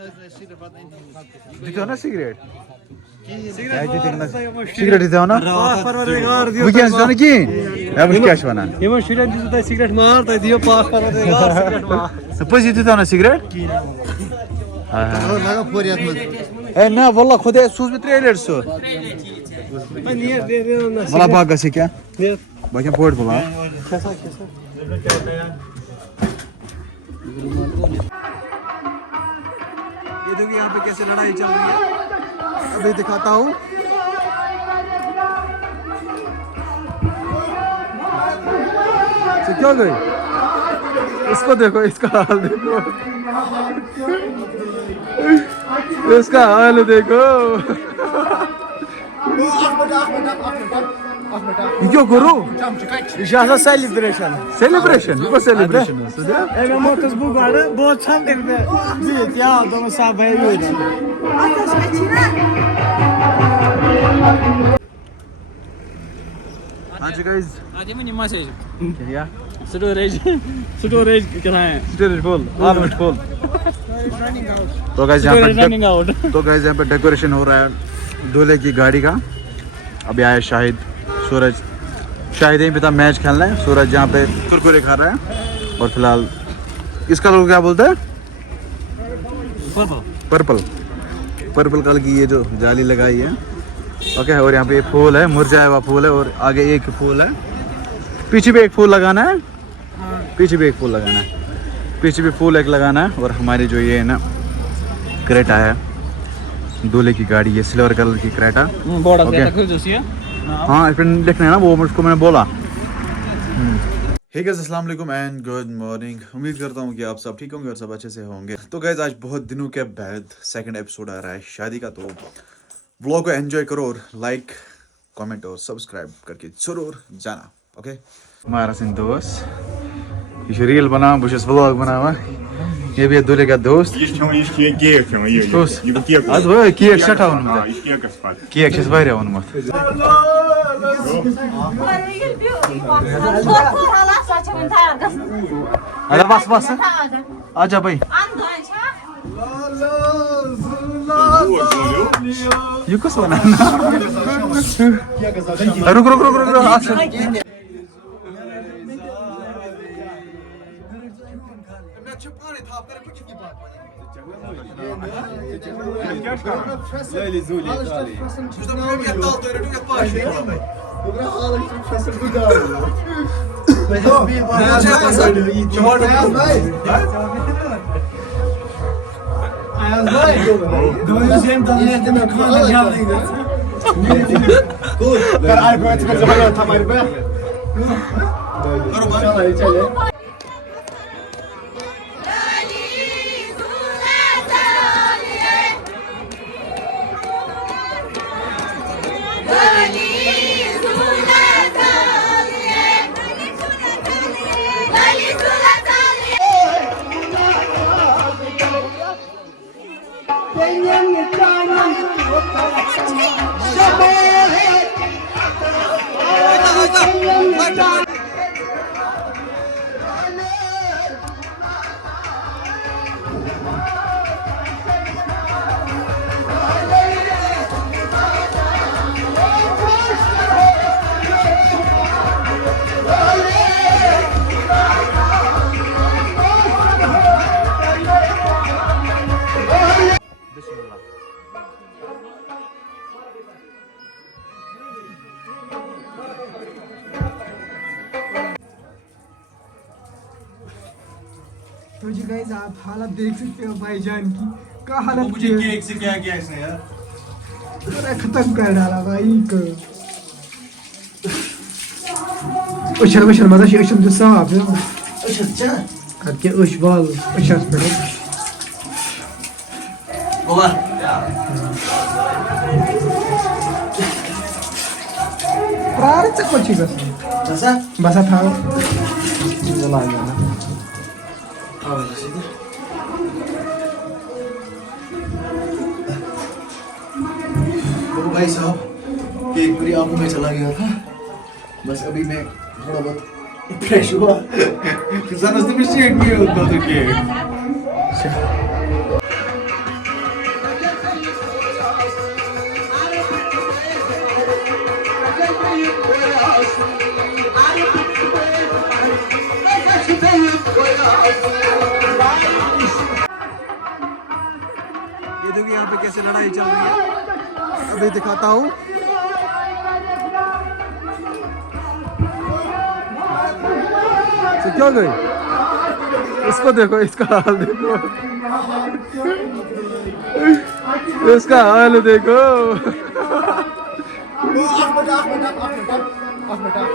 दिखाओ ना cigarette cigarette दिखाओ ना वुकस ना कहीं क्या सिगरेट मार दियो पाक पजी दिखाओ ना सिगरेट ए ना वल्ला खुदा सूज में 3 लट सो वल्ला बाग से क्या बाकी पोट बोला ये देखिए यहाँ पे कैसे लड़ाई चल रही है अभी दिखाता हूँ क्या गई इसको देखो इसका हाल देखो इसका हाल देखो ये क्यों करो ये सेलिब्रेशन सेलिब्रेशन ये सेलिब्रेशन एमे मोटस bu garı बहुत छांटे पे जीत या तो सब है ये हाँ जी गाइस आज में निमा से क्या स्टोरेज क्या है स्टोरेज फुल ऑलमोस्ट फुल तो गाइस यहाँ पे डेकोरेशन हो रहा है दूल्हे की गाड़ी का अभी आया शाहिद सूरज शायद यहीं पे था मैच खेलना है सूरज यहाँ पे कुरकुरे खा रहा है और फिलहाल इसका लोग क्या बोलते हैं पर्पल पर्पल कलर की ये जो जाली लगाई है ओके और यहाँ पे एक फूल है मुरझाया हुआ फूल है और आगे एक फूल है पीछे भी एक फूल लगाना है पीछे भी एक फूल लगाना है पीछे भी फूल एक लगाना है और हमारी जो ये है ना क्रेटा है दूल्हे की गाड़ी है सिल्वर कलर की क्रेटा हाँ देखना है ना वो मुझको मैंने बोला हे गाइस अस्सलाम वालेकुम एंड गुड मॉर्निंग उम्मीद करता हूँ कि आप सब ठीक होंगे और सब अच्छे से होंगे तो गाइस आज बहुत दिनों के बाद सेकंड एपिसोड आ रहा है शादी का तो व्लॉग को एंजॉय करो और लाइक कमेंट और सब्सक्राइब करके जरूर जाना ओके हमारा सिंह दोस्त ये रील बना बुशस व्लॉग बनावा ये भी दूल्हे का दोस्त आज वो केक शट आउन मत केक छस वारिया आउन मत अरे बस बस आजा भाई ये कुछ बना रुक रुक रुक रुक अच्छा तो जी गाइस आप हालत देख सकते हो भाईजान की क्या हालत मुझे केक से क्या किया इसने यार पूरा खत्म कर डाला भाई को उछल उछल मजा से उछल जो साफ है अच्छा अच्छा करके उछल उछल पे बाबा प्रार से कुछ ही बस बस था बोला गया तो भाई साहब केक पूरी आंखों में चला गया था बस अभी मैं थोड़ा बहुत फ्रेश हुआ किसान में शेक भी होता तो केक ये देखिए यहाँ पे कैसे लड़ाई चल रही है, अभी दिखाता हूँ। क्या गई, इसको देखो, इसका हाल देखो, इसका हाल देखो।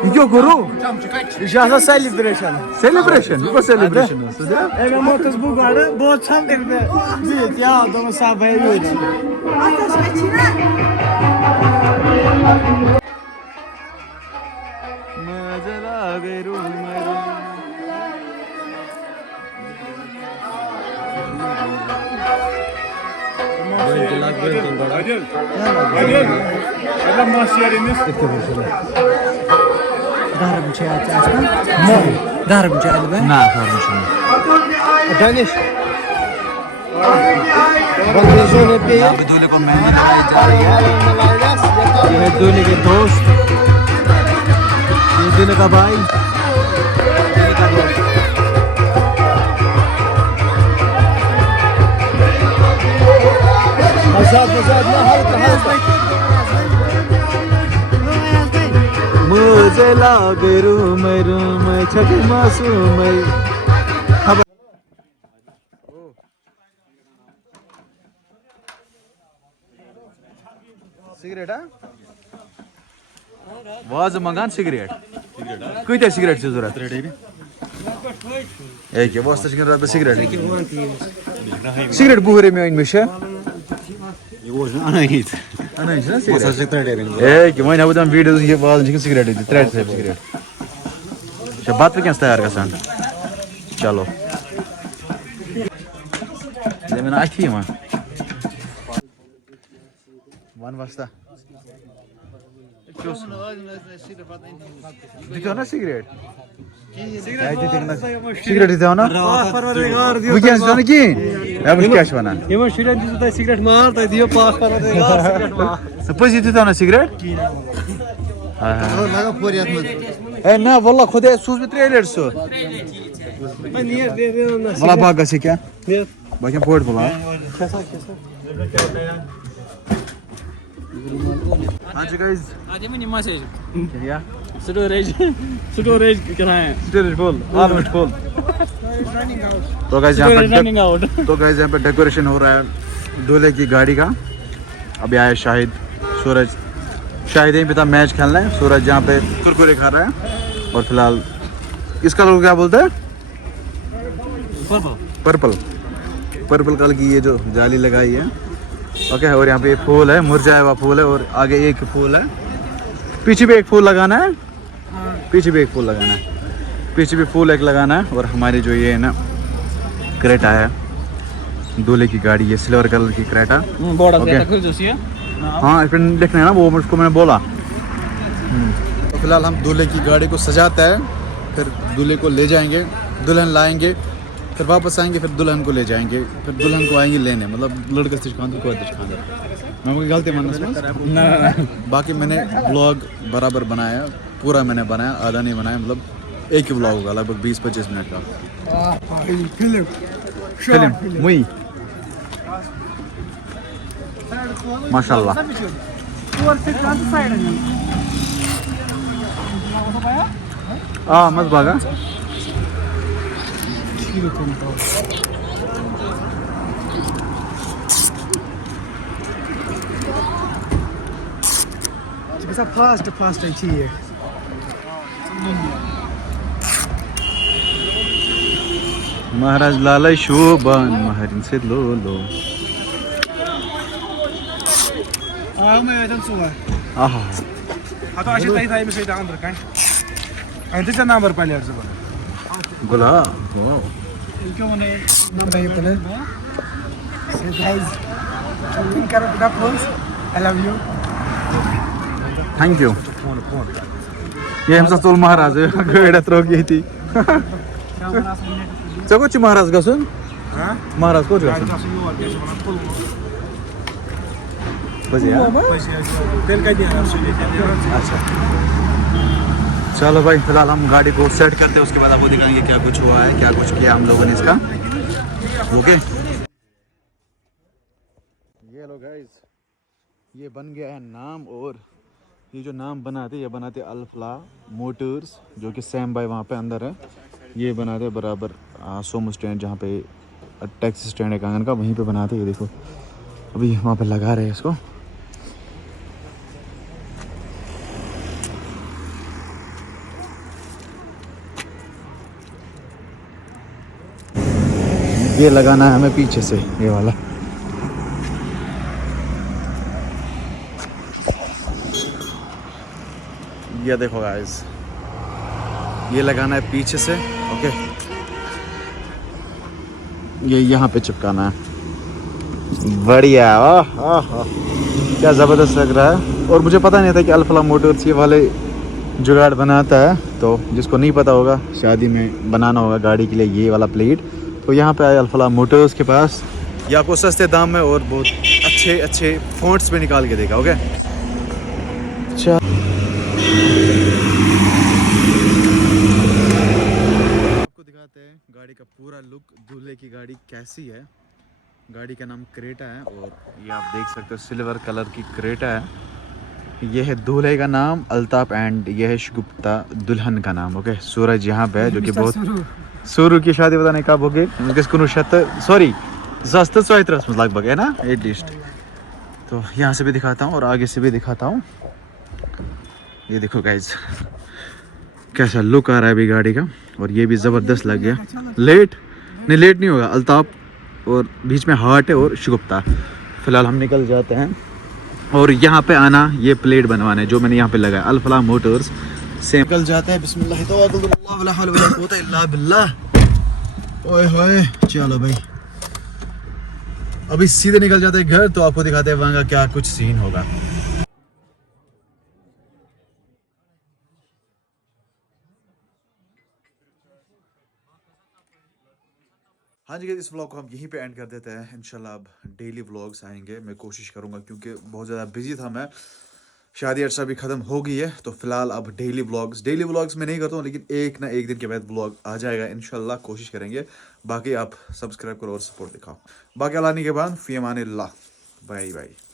ये क्यों करो? ये सेलिब्रेशन सेलिब्रेशन को सेलिब्रेशन एमे मोटस बुगाड़ बहुत छांटे पे जी क्या दोनों सब है ये Darım şey açsın. Darım şey albe. ना परमिशन Danish. Bak ne पे यहाँ पे दूल्हे को मेहंदी लगाई जा रही है। ये है दूल्हे के दोस्त, ये दूल्हे का भाई, दूल्हे का दोस्त। मजाक ना हल्का मुझे लागे रूम रूम छठी मासूम। सिगरेट वाज मंगान सिगरेट कईत सिगरेट जरूरत एक वस्त सिगरेट सिगरेट बुहरे में इन वह हाव तम वीडियो ये वाज सिगरेट त्रे सिगरेट बत वस तैयार ग चलो अथी वन वस्ता दिखो ना सिगरेट सिगरेट दिखो ना वुकस दियो ना कहीं क्या वनान शुरन दिसो सिगरेट मार तय दियो पास परवरदिगार सिगरेट मार पजी दियो ना सिगरेट लगा फोरियत में ए ना वल्ला खुदा सूज में 3 लेट सो मैं नियर दे ना वल्ला बाग से क्या नियर बाकी पोर्ट बोला हाँ जी गाइस आज मैं निम्मा से क्या स्टोरेज क्या है स्टोरेज फुल ऑलमोस्ट फुल तो गाइस रनिंग आउट यहाँ पे डेकोरेशन हो रहा है दूल्हे की गाड़ी का। अभी आया शाहिद सूरज, शाहिद यहीं पे था मैच खेलना है, सूरज यहाँ पे कुरकुरे खा रहा है। और फिलहाल इसका लोग क्या बोलते हैं पर्पल पर्पल कलर की ये जो जाली लगाई है ओके। और यहाँ पे एक फूल है, मुरझाया हुआ फूल है, और आगे एक फूल है, पीछे भी एक फूल लगाना है, पीछे भी एक फूल लगाना है, पीछे भी फूल एक लगाना है। और हमारी जो ये है ना क्रेटा है दूल्हे की गाड़ी, ये सिल्वर कलर की क्रेटा ओके। हाँ फिर देखना है ना वो मुझको मैंने बोला। तो फिलहाल हम दूल्हे की गाड़ी को सजाते हैं, फिर दूल्हे को ले जाएंगे, दुल्हन लाएंगे, फिर वापस आएंगे, फिर दुल्हन को ले जाएंगे, फिर दुल्हन को आएंगे लेने, मतलब लड़का से खांदर को खांदर। मैं मुझे गलती मानना बाकी मैंने ब्लॉग बराबर बनाया, पूरा मैंने बनाया, आधा नहीं बनाया, मतलब एक ही ब्लॉग होगा लगभग 20-25 मिनट का फिल्म मुई माशाल्लाह। मत भागा फास्ट चाहिए महाराज लाला शोभान महारिन से लो लो मैं एकदम सुबह आहा आता अशी ताई ताई मिसळी अंदर काय आणि त्याचा नंबर पाहिजे अर्ज बघा गुला वाओ क्यों म्हणे नंबर हे पण सो गाइस लिंक करो to the phones I love you thank you ये हमचा तोल महाराज गड्यात रोग येते चकोची महाराज गसून महाराज कोच गसून पैसे तेल काय देणार अच्छा चलो भाई फिलहाल हम गाड़ी को सेट करते हैं, उसके बाद आपको दिखाएंगे क्या कुछ हुआ है, क्या कुछ किया हम लोगों ने इसका। ओके ये लो गाइस, ये बन गया है नाम, और ये जो नाम बनाते ये बनाते अल्फला मोटर्स, जो कि सैम भाई वहाँ पे अंदर है। ये बनाते बराबर सोमो स्टैंड, जहाँ पे टैक्सी स्टैंड है कांगन का, वहीं पे बनाते। ये देखो अभी वहाँ पे लगा रहे हैं इसको। ये लगाना है हमें पीछे से, ये वाला। ये देखो गाइस, ये लगाना है पीछे से। ओके ये यहाँ पे चिपकाना है। बढ़िया, ओह ओह ओह, क्या ज़बरदस्त लग रहा है। और मुझे पता नहीं था कि अल्फला मोटर्स ये वाले जुगाड़ बनाता है, तो जिसको नहीं पता होगा शादी में बनाना होगा गाड़ी के लिए ये वाला प्लेट, तो यहाँ पे आए अल्फला मोटर्स के पास। ये आपको सस्ते दाम में और बहुत अच्छे अच्छे फ़ॉन्ट्स में निकाल के देगा। ओके अच्छा, आपको दिखाते हैं गाड़ी का पूरा लुक, दूल्हे की गाड़ी कैसी है। गाड़ी का नाम क्रेटा है, और ये आप देख सकते हो सिल्वर कलर की क्रेटा है। ये है दूल्हे का नाम अल्ताफ, एंड ये है शगुफ्ता दुल्हन का नाम। ओके सूरज यहाँ पे है, जो कि बहुत सूरु की शादी पता नहीं कब होगी, सॉरी लगभग है ना एटलीस्ट। तो यहाँ से भी दिखाता हूँ और आगे से भी दिखाता हूँ। ये देखो गाइज कैसा लुक आ रहा है अभी गाड़ी का, और ये भी ज़बरदस्त लग गया। लेट नहीं होगा, अल्ताफ और बीच में हार्ट है और शगुफ्ता। फिलहाल हम निकल जाते हैं, और यहाँ पे आना ये प्लेट बनवाने जो मैंने यहाँ पे लगाया अल्फला मोटर्स से। निकल जाते हैं, बिस्मिल्लाह तवक्कुल वला हौला वला कुव्वता इल्ला बिल्लाह। ओए होए चलो भाई, अभी सीधे निकल जाते हैं घर, तो आपको दिखाते हैं वहाँ का क्या कुछ सीन होगा। हाँ जी, इस व्लॉग को हम यहीं पे एंड कर देते हैं। इंशाल्लाह अब डेली व्लॉग्स आएंगे, मैं कोशिश करूँगा, क्योंकि बहुत ज़्यादा बिजी था मैं। शादी अर्सा भी ख़त्म हो गई है, तो फिलहाल अब डेली व्लॉग्स मैं नहीं करता हूँ, लेकिन एक ना एक दिन के बाद व्लॉग आ जाएगा इंशाल्लाह, कोशिश करेंगे। बाकी आप सब्सक्राइब करो और सपोर्ट दिखाओ। बाकी अल्लाह के बाद फ़ी अमानिल्लाह, बाय बाय।